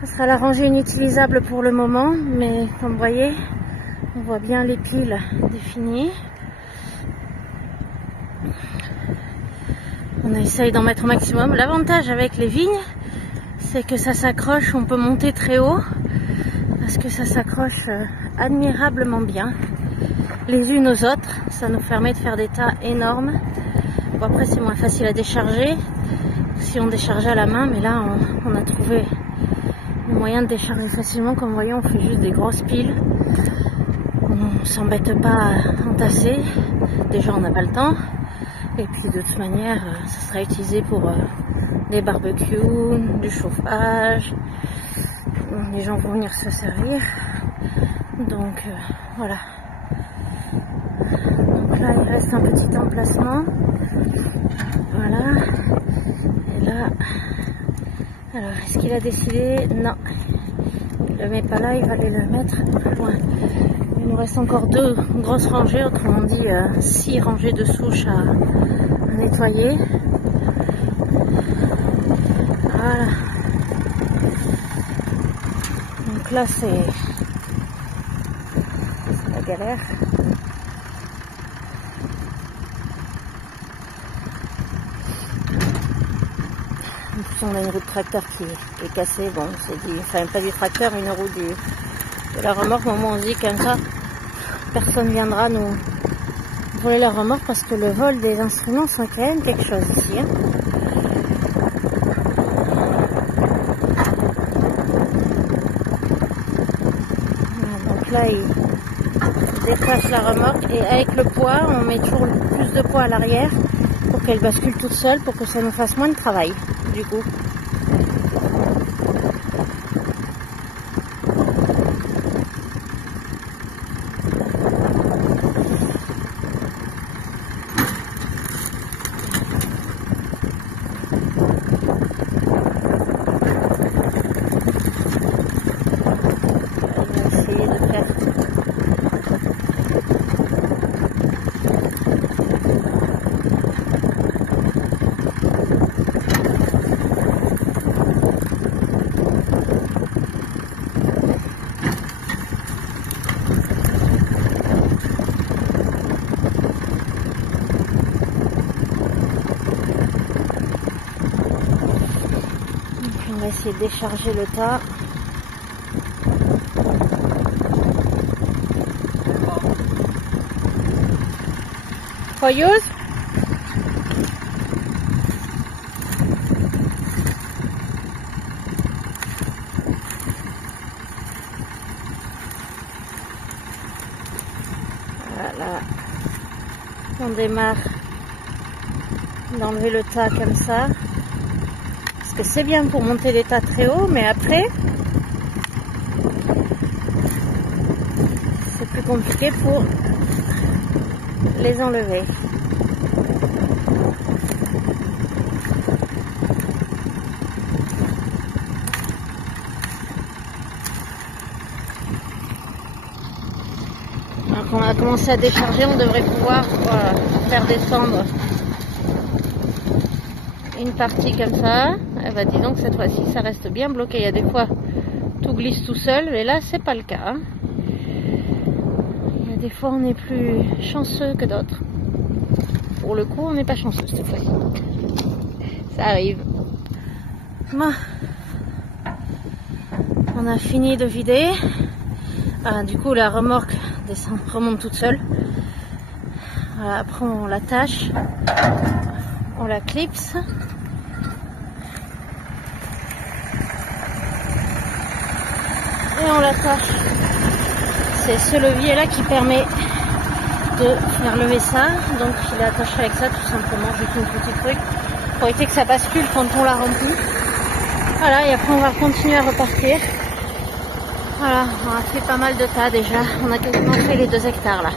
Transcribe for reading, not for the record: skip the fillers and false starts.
Ça sera la rangée inutilisable pour le moment, mais comme vous voyez, on voit bien les piles définies. On essaye d'en mettre au maximum. L'avantage avec les vignes, c'est que ça s'accroche, on peut monter très haut, parce que ça s'accroche admirablement bien les unes aux autres. Ça nous permet de faire des tas énormes. Bon, après c'est moins facile à décharger si on déchargeait à la main, mais là on a trouvé le moyen de décharger facilement. Comme vous voyez, on fait juste des grosses piles, on s'embête pas à entasser, déjà on n'a pas le temps, et puis de toute manière ça sera utilisé pour des barbecues, du chauffage, les gens vont venir se servir, donc voilà. Donc là il reste un petit emplacement, voilà, et là, alors est-ce qu'il a décidé? Non, il le met pas là, il va aller le mettre plus loin. Il nous reste encore 2 grosses rangées, autrement dit 6 rangées de souches à nettoyer. Voilà. Donc là c'est la galère. On a une roue de tracteur qui est cassée, bon c'est dit, enfin pas du tracteur, une roue de la remorque. Au moment où on se dit comme ça, personne viendra nous voler la remorque, parce que le vol des instruments c'est quand même quelque chose ici, hein. Voilà, donc là il détache la remorque, et avec le poids on met toujours plus de poids à l'arrière pour qu'elle bascule toute seule, pour que ça nous fasse moins de travail du coup. On va essayer de décharger le tas. For use? Voilà. On démarre d'enlever le tas comme ça. C'est bien pour monter les tas très haut, mais après c'est plus compliqué pour les enlever. Alors qu'on a commencé à décharger, on devrait pouvoir faire descendre une partie comme ça. Eh ben, disons que cette fois-ci ça reste bien bloqué. Il y a des fois tout glisse tout seul, mais là c'est pas le cas, hein. Il y a des fois on est plus chanceux que d'autres. Pour le coup on n'est pas chanceux cette fois-ci. Ça arrive. Bon. On a fini de vider. Du coup la remorque descend, remonte toute seule. Voilà, après on l'attache, on la clipse. Et on l'attache. C'est ce levier là qui permet de faire lever ça. Donc il est attaché avec ça tout simplement, juste une petite truc pour éviter que ça bascule quand on la remplit. Voilà, et après on va continuer à repartir. Voilà, on a fait pas mal de tas déjà. On a quasiment fait les 2 hectares là.